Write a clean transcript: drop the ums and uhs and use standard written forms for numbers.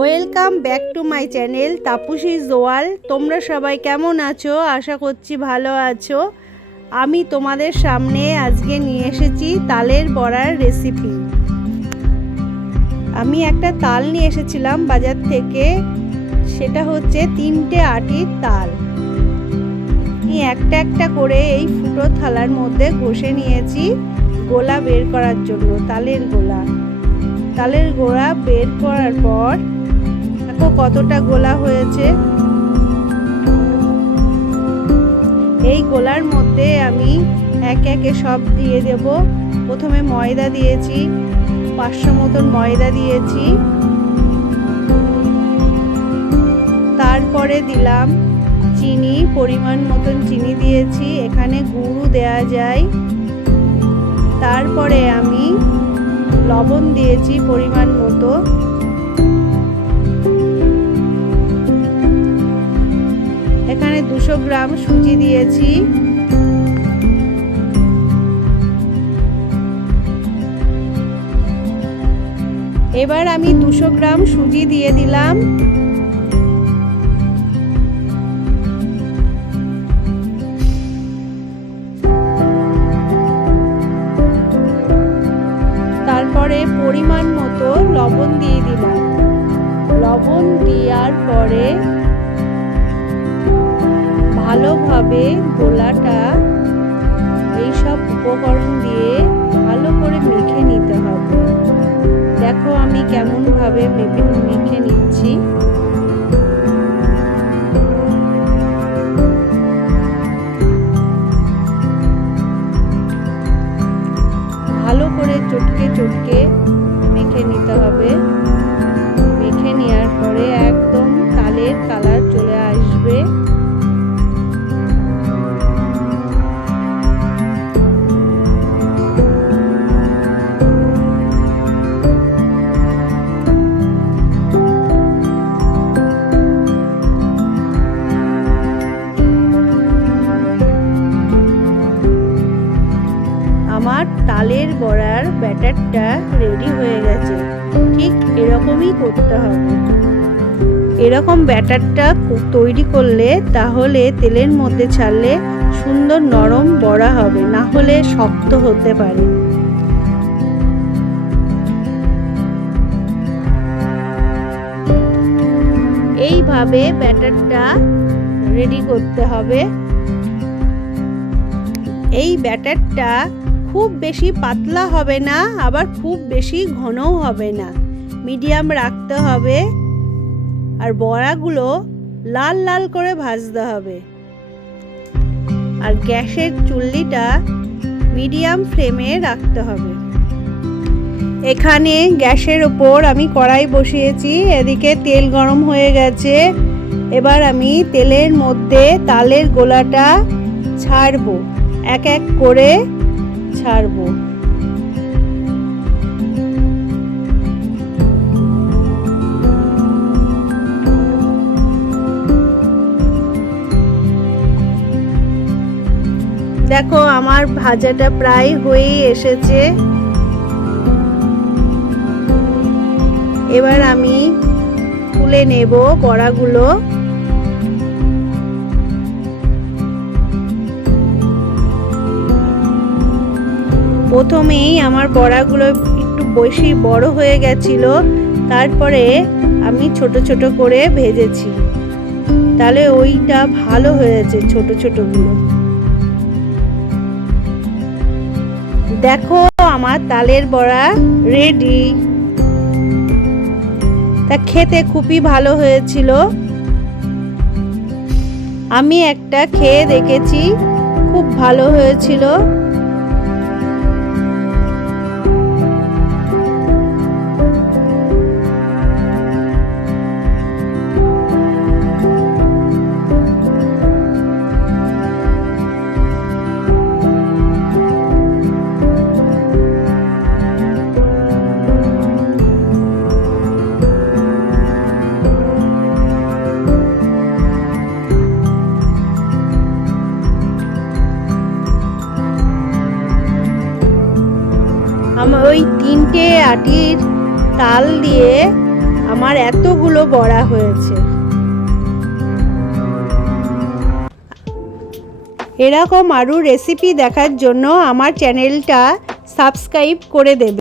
Welcome back to my channel Tapasi's world. তোমরা সবাই কেমন আছো? আশা করছি ভালো আছো। আমি তোমাদের সামনে আজকে নিয়ে এসেছি তালের বড়ার রেসিপি। আমি একটা তাল নিয়ে এসেছিলাম বাজার থেকে, সেটা হচ্ছে 3টে আটির তাল। আমি একটা একটা করে এই ফুটো থালার মধ্যে ঘষে নিয়েছি গোলা বের করার জন্য। তালের গোলা বের করার পর দেখো কতটা গোলা হয়েছে। এই গোলার মধ্যে আমি একে একে সব দিয়ে দেব। প্রথমে ময়দা দিয়েছি, 500 মতন ময়দা দিয়েছি। তারপরে দিলাম চিনি, পরিমাণ মতন চিনি দিয়েছি। এখানে গুড়ও দেয়া যায়। তারপরে আমি লবণ দিয়েছি পরিমাণ মতো। এখানে 200 গ্রাম সুজি দিয়েছি। এবার আমি 200 গ্রাম সুজি দিয়ে দিলাম। তারপরে পরিমাণ মতো লবণ দিয়ে দিলাম। লবণ দেওয়ার পরে ভালোভাবে গোলাটা এই সব উপকরণ দিয়ে ভালো করে মেখে নিতে হবে। দেখো আমি কেমন ভাবে মেখে নিচ্ছি। ভালো করে চটকে মেখে নিতে হবে। মেখে নেওয়ার পরে একদম তালের কালার চলে আসবে। আমার তালের বড়ার ব্যাটারটা রেডি হয়ে গেছে। ঠিক এরকমই করতে হবে। এরকম ব্যাটারটা তৈরি করলে তাহলে তেলের মধ্যে ছাড়লে সুন্দর নরম বড়া হবে, না হলে শক্ত হতে পারে। এইভাবে ব্যাটারটা রেডি করতে হবে। এই ব্যাটারটা খুব বেশি পাতলা হবে না, আবার খুব বেশি ঘনও হবে না, মিডিয়াম রাখতে হবে। আর বড়াগুলো লাল লাল করে ভাজতে হবে। আর গ্যাসের চুল্লিটা মিডিয়াম ফ্লেমে রাখতে হবে। এখানে গ্যাসের ওপর আমি কড়াই বসিয়েছি। এদিকে তেল গরম হয়ে গেছে। এবার আমি তেলের মধ্যে তালের গোলাটা ছাড়বো, এক এক করে ছাড়বো। দেখো আমার ভাজাটা প্রায় হয়েই এসেছে। এবার আমি তুলে নেব বড়াগুলো। প্রথমেই আমার বড়াগুলো একটু বেশি বড় হয়ে গেছিল, তারপরে আমি ছোট ছোট করে ভেজেছি, তাহলে ওইটা ভালো হয়েছে ছোট ছোটগুলো। দেখো আমার তালের বড়া রেডি। তা খেতে খুবই ভালো হয়েছিল। আমি একটা খেয়ে দেখেছি, খুব ভালো হয়েছিল। আমি ওই 3টে আটির তাল দিয়ে আমার এতগুলো বড়া হয়েছে। এরকম আরও রেসিপি দেখার জন্য আমার চ্যানেলটা সাবস্ক্রাইব করে দেবে।